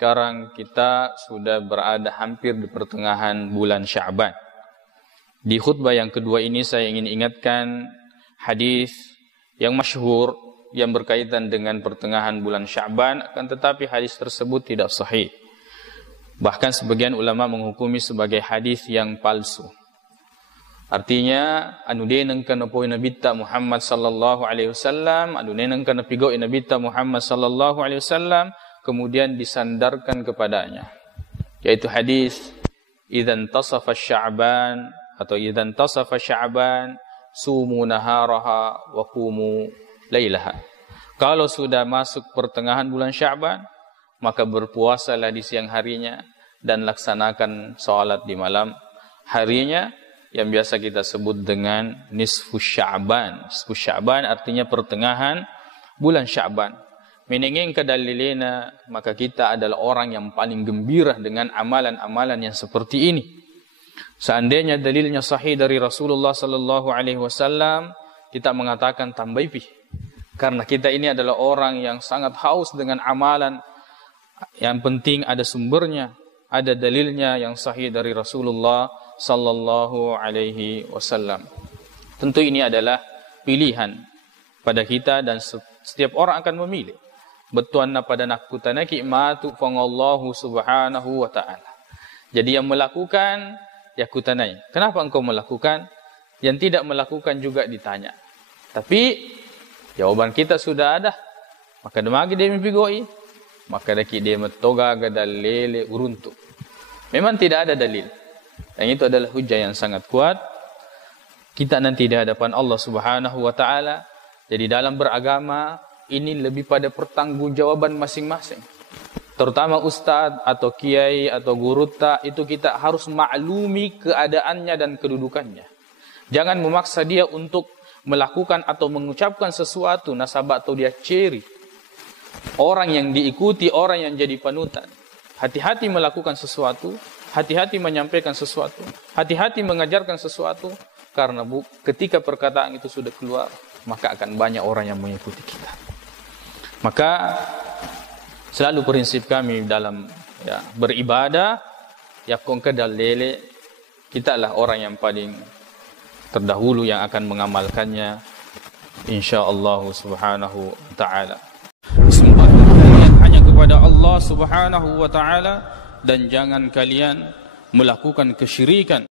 sekarang kita sudah berada hampir di pertengahan bulan Sya'ban. Di khutbah yang kedua ini saya ingin ingatkan hadis yang masyhur yang berkaitan dengan pertengahan bulan Sya'ban, akan tetapi hadis tersebut tidak sahih. Bahkan sebagian ulama menghukumi sebagai hadis yang palsu. Artinya anu deneng kana poe Nabi Muhammad sallallahu alaihi wasallam, anu deneng kana pigoi Nabi Muhammad sallallahu alaihi wasallam, kemudian disandarkan kepadanya, yaitu hadis idzan tasafa Sya'ban atau idzan tasafa Sya'ban sumu naharaha wa qumu lailaha. Kalau sudah masuk pertengahan bulan Sya'ban, maka berpuasalah di siang harinya dan laksanakan salat di malam harinya, yang biasa kita sebut dengan nisfus Sya'ban. Nisfus Sya'ban artinya pertengahan bulan Sya'ban. Menengeng kedalilena, maka kita adalah orang yang paling gembira dengan amalan-amalan yang seperti ini. Seandainya dalilnya sahih dari Rasulullah sallallahu alaihi wasallam, kita mengatakan tambaipi. Karena kita ini adalah orang yang sangat haus dengan amalan. Yang penting ada sumbernya, ada dalilnya yang sahih dari Rasulullah sallallahu alaihi wasallam. Tentu ini adalah pilihan pada kita dan setiap orang akan memilih. Betuanna pada nakutana ki'matu fangallahu subhanahu wa ta'ala. Jadi yang melakukan ya kutanai. Kenapa engkau melakukan? Yang tidak melakukan juga ditanya. Tapi jawaban kita sudah ada. Maka demagi dia mipigoi. Maka daki dia metoga gadal lele uruntu. Memang tidak ada dalil. Yang itu adalah hujah yang sangat kuat. Kita nanti di hadapan Allah Subhanahu wa taala. Jadi dalam beragama ini lebih pada pertanggungjawaban masing-masing. Terutama ustadz atau kiai atau guru itu kita harus maklumi keadaannya dan kedudukannya. Jangan memaksa dia untuk melakukan atau mengucapkan sesuatu nasabah atau dia ciri. Orang yang diikuti, orang yang jadi panutan. Hati-hati melakukan sesuatu, hati-hati menyampaikan sesuatu, hati-hati mengajarkan sesuatu, karena ketika perkataan itu sudah keluar, maka akan banyak orang yang mengikuti kita. Maka selalu prinsip kami dalam beribadah, yakun kedal lele, kita lah orang yang paling terdahulu yang akan mengamalkannya, insyaallah subhanahu wa ta'ala. Sembah kalian hanya kepada Allah Subhanahu wa ta'ala, dan jangan kalian melakukan kesyirikan.